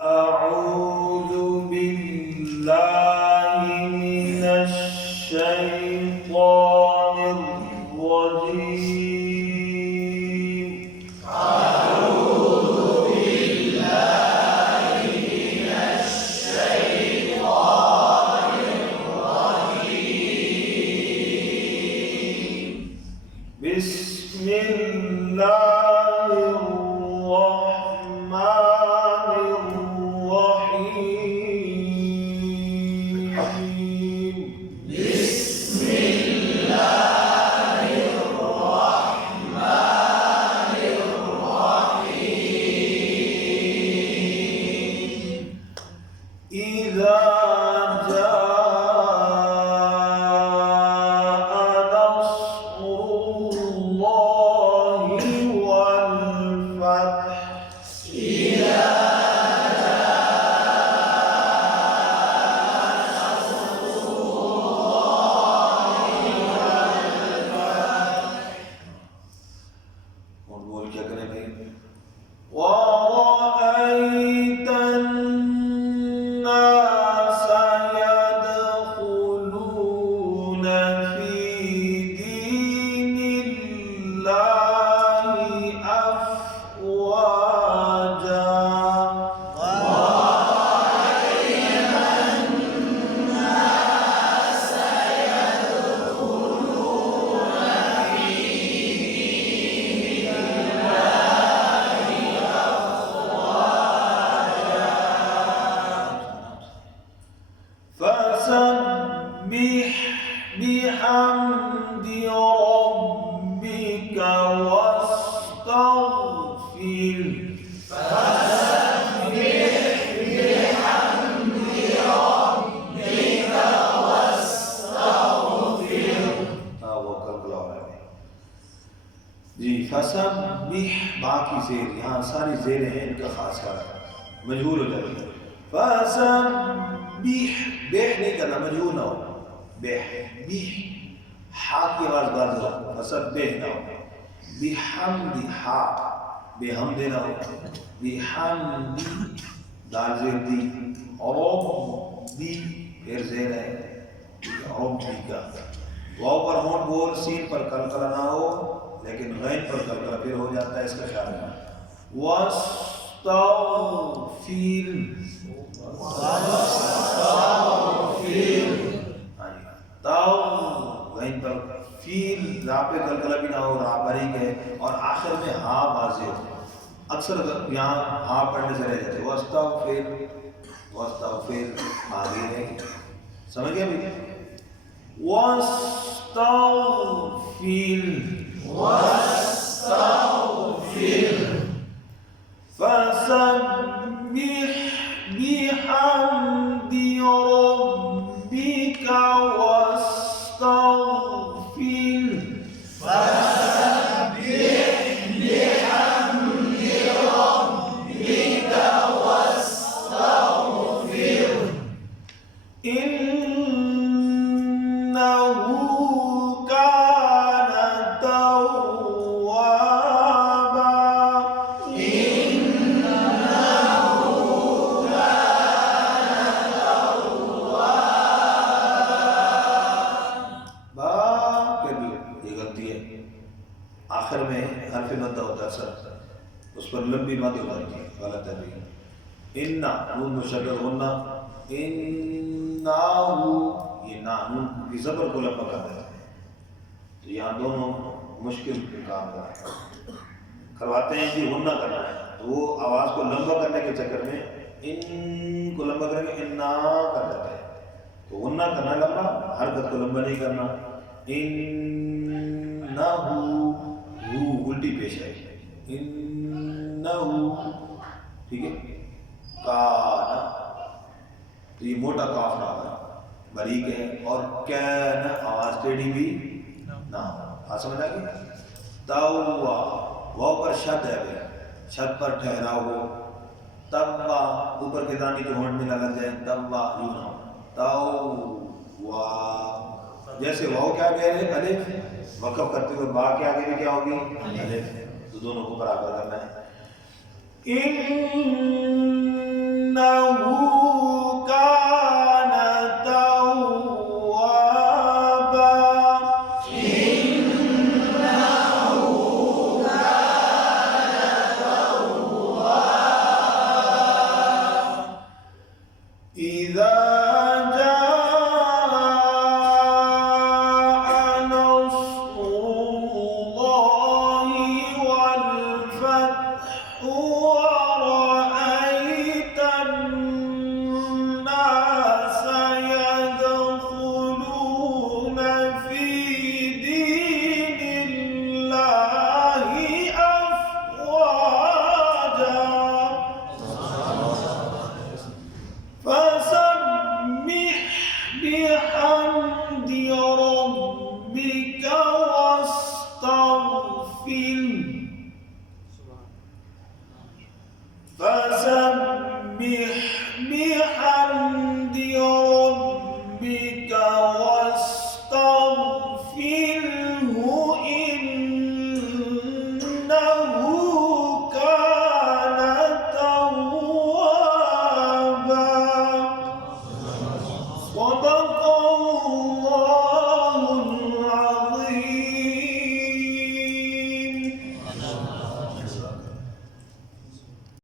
أعوذ بالله من الشيطان الرجيم. أعوذ بالله من الشيطان الرجيم. بسم الله الرحمن الرحيم. بسم الله الرحمن الرحيم. إذا جاء نصر الله والفتح. إذا اور بول کیا کریں بھائی؟ وَرَأَيْتَ النَّاسَ يَدْخُلُونَ فِي دِينِ اللَّهِ أَفْوَاجًا. فسبح بحمد ربك واستغفر. وہ کلکلا ہو رہا ہے جی. فسبح باقی زیر، یہاں ساری زیریں ہیں، ان کا خاص کر مجہول ہو جاتی ہے. فسبح، بیح نہیں کرنا، مجہول نہ ہو. بیح بیح، ہا کی آواز باز ہو. فسبح نہ ہو. بحمد، ہا بے ہم دینا ہو. بحمد، دال زیر دی. ربی، پھر زیر ہے ربی کا. واو پر ہونٹ بول، سین پر کلکلا نہ ہو، لیکن غین پر کلکلا پھر ہو جاتا ہے، اس کا خیال رکھنا. واستغفر. تاؤ غین پر، فیل را پہ کلکلا بھی نہ ہو، را باریک ہے، اور آخر میں ہا واضح ہو. اکثر یہاں ہا پڑھنے سے رہ جاتے. واستغفر، واستغفر آگے ہے، سمجھ گئے بھی؟ واستغفر، فسبح بحمد ربك واستغفر. إنه كان توابا. با پھر بھی یہ غلطی ہے، آخر میں حرف مدہ ہوتا ہے سر، اس پر لمبی مد ہو جاتی ہے، غلط ہے بھی. اِنَّا، نون مشدد ہونا. اِنَّهُ، یہ نا نون کی زبر کو لمبا کر دیتا ہے. تو یہاں دونوں مشکل کام کرواتے ہیں کہ غنہ کرنا ہے، تو وہ آواز کو لمبا کرنے کے چکر میں ان کو لمبا کریں گے، انا کر دیتا ہے. تو غنہ کرنا لمبا، حرکت کو لمبا نہیں کرنا. انہو، ہو الٹی پیش ہے. انہو، ٹھیک ہے. کانا، تو یہ موٹا کاف نہ ہوگا، باریک ہے. اور کین، آواز ٹیڑھی بھی نہ ہو. ہاں سمجھ آ گئی؟ توا، واو پر شد ہے بھائی، شد پر ٹھہراؤ ہو. توا، اوپر کے دانے کے ہونٹ میں نہ لگ جائے. توا یوں نہ ہو. توا، جیسے واو کیا کہہ رہے الف، وقف کرتے ہوئے با کے آگے بھی کیا ہوگی الف. تو دونوں کو برابر کرنا ہے. انہو كان توابا إذا جاء نصر الله والفتح ورأيت الناس يدخلون في دين الله أفواجا فسبح بحمد ربك واستغفر